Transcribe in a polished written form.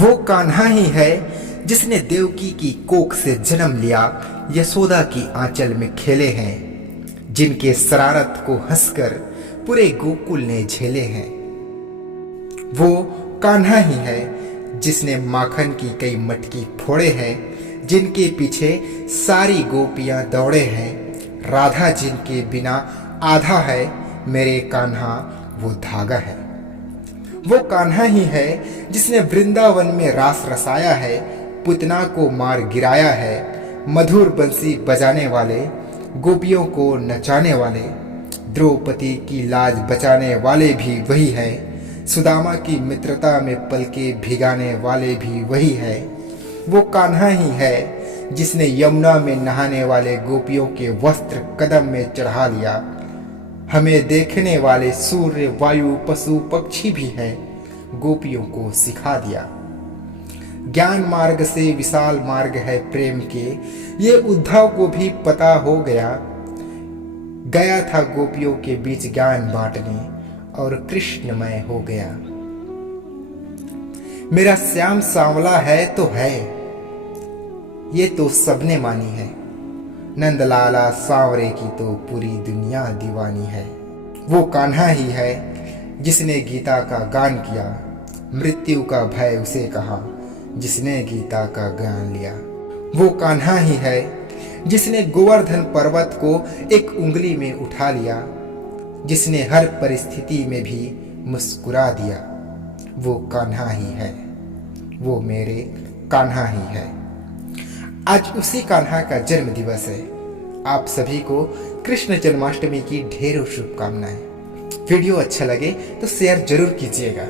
वो कान्हा ही है जिसने देवकी की कोख से जन्म लिया, यशोदा की आंचल में खेले हैं, जिनके शरारत को हंसकर पूरे गोकुल ने झेले हैं। वो कान्हा ही है जिसने माखन की कई मटकी फोड़े हैं, जिनके पीछे सारी गोपियां दौड़े हैं। राधा जिनके बिना आधा है, मेरे कान्हा वो धागा है। वो कान्हा ही है जिसने वृंदावन में रास रसाया है, पुतना को मार गिराया है। मधुर बंसी बजाने वाले, गोपियों को नचाने वाले, द्रौपदी की लाज बचाने वाले भी वही है। सुदामा की मित्रता में पलके भिगाने वाले भी वही है। वो कान्हा ही है जिसने यमुना में नहाने वाले गोपियों के वस्त्र कदम में चढ़ा लिया। हमें देखने वाले सूर्य, वायु, पशु, पक्षी भी हैं, गोपियों को सिखा दिया। ज्ञान मार्ग से विशाल मार्ग है प्रेम के, ये उद्धव को भी पता हो गया। गया था गोपियों के बीच ज्ञान बांटने और कृष्णमय हो गया। मेरा श्याम सांवला है तो है, ये तो सबने मानी है। नंदलाला सांवरे की तो पूरी दुनिया दीवानी है। वो कान्हा ही है जिसने गीता का गान किया, मृत्यु का भय उसे कहा जिसने गीता का ज्ञान लिया। वो कान्हा ही है जिसने गोवर्धन पर्वत को एक उंगली में उठा लिया, जिसने हर परिस्थिति में भी मुस्कुरा दिया। वो कान्हा ही है, वो मेरे कान्हा ही है। आज उसी कान्हा का जन्म दिवस है। आप सभी को कृष्ण जन्माष्टमी की ढेरों शुभकामनाएं। वीडियो अच्छा लगे तो शेयर जरूर कीजिएगा।